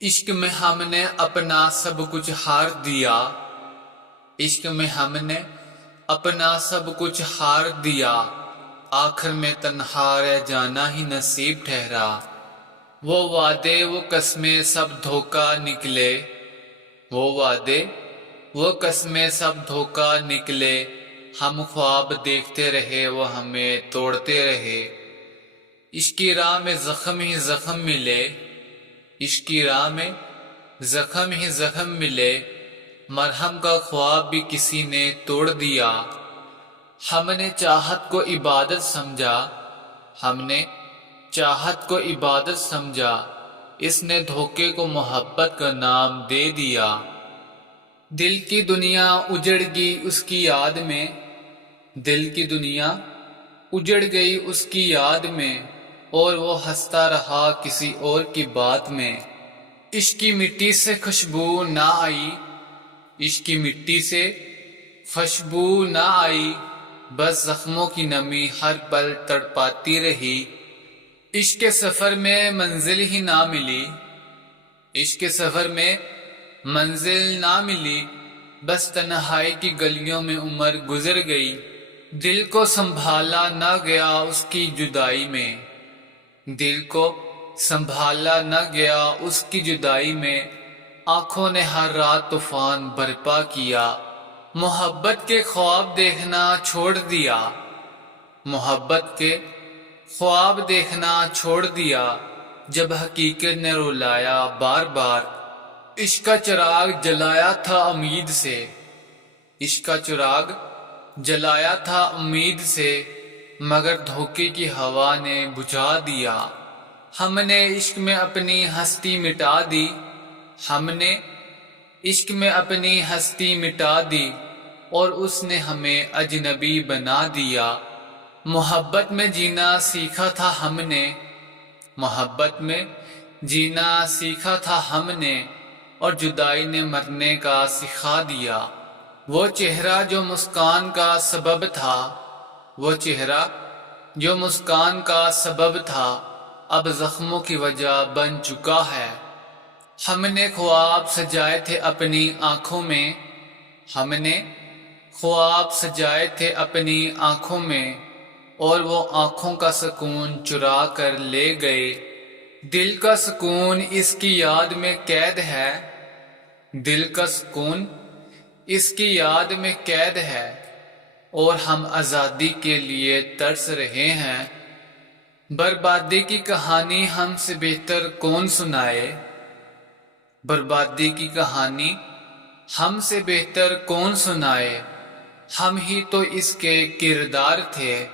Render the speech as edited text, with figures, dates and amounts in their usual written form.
عشق میں ہم نے اپنا سب کچھ ہار دیا، عشق میں ہم نے اپنا سب کچھ ہار دیا، آخر میں تنہا رہ جانا ہی نصیب ٹھہرا۔ وہ وعدے وہ قسمیں سب دھوکا نکلے، وہ وعدے وہ قسمیں سب دھوکا نکلے، ہم خواب دیکھتے رہے وہ ہمیں توڑتے رہے۔ عشق کی راہ میں زخم ہی زخم ملے، عشق کی راہ میں زخم ہی زخم ملے، مرہم کا خواب بھی کسی نے توڑ دیا۔ ہم نے چاہت کو عبادت سمجھا، ہم نے چاہت کو عبادت سمجھا، اس نے دھوکے کو محبت کا نام دے دیا۔ دل کی دنیا اجڑ گئی اس کی یاد میں، دل کی دنیا اجڑ گئی اس کی یاد میں، اور وہ ہنستا رہا کسی اور کی بات میں۔ عشق کی مٹی سے خوشبو نہ آئی، عشق کی مٹی سے خوشبو نہ آئی، بس زخموں کی نمی ہر پل تڑپاتی رہی۔ عشق کے سفر میں منزل ہی نہ ملی، عشق کے سفر میں منزل نہ ملی، بس تنہائی کی گلیوں میں عمر گزر گئی۔ دل کو سنبھالا نہ گیا اس کی جدائی میں، دل کو سنبھالا نہ گیا اس کی جدائی میں، آنکھوں نے ہر رات طوفان برپا کیا۔ محبت کے خواب دیکھنا چھوڑ دیا، محبت کے خواب دیکھنا چھوڑ دیا، جب حقیقت نے رلایا بار بار۔ عشق کا چراغ جلایا تھا امید سے، عشق کا چراغ جلایا تھا امید سے، مگر دھوکے کی ہوا نے بجھا دیا۔ ہم نے عشق میں اپنی ہستی مٹا دی، ہم نے عشق میں اپنی ہستی مٹا دی، اور اس نے ہمیں اجنبی بنا دیا۔ محبت میں جینا سیکھا تھا ہم نے، محبت میں جینا سیکھا تھا ہم نے، اور جدائی نے مرنے کا سکھا دیا۔ وہ چہرہ جو مسکان کا سبب تھا، وہ چہرہ جو مسکان کا سبب تھا، اب زخموں کی وجہ بن چکا ہے۔ ہم نے خواب سجائے تھے اپنی آنکھوں میں، ہم نے خواب سجائے تھے اپنی آنکھوں میں، اور وہ آنکھوں کا سکون چرا کر لے گئے۔ دل کا سکون اس کی یاد میں قید ہے، دل کا سکون اس کی یاد میں قید ہے، اور ہم آزادی کے لیے ترس رہے ہیں۔ بربادی کی کہانی ہم سے بہتر کون سنائے، بربادی کی کہانی ہم سے بہتر کون سنائے، ہم ہی تو اس کے کردار تھے۔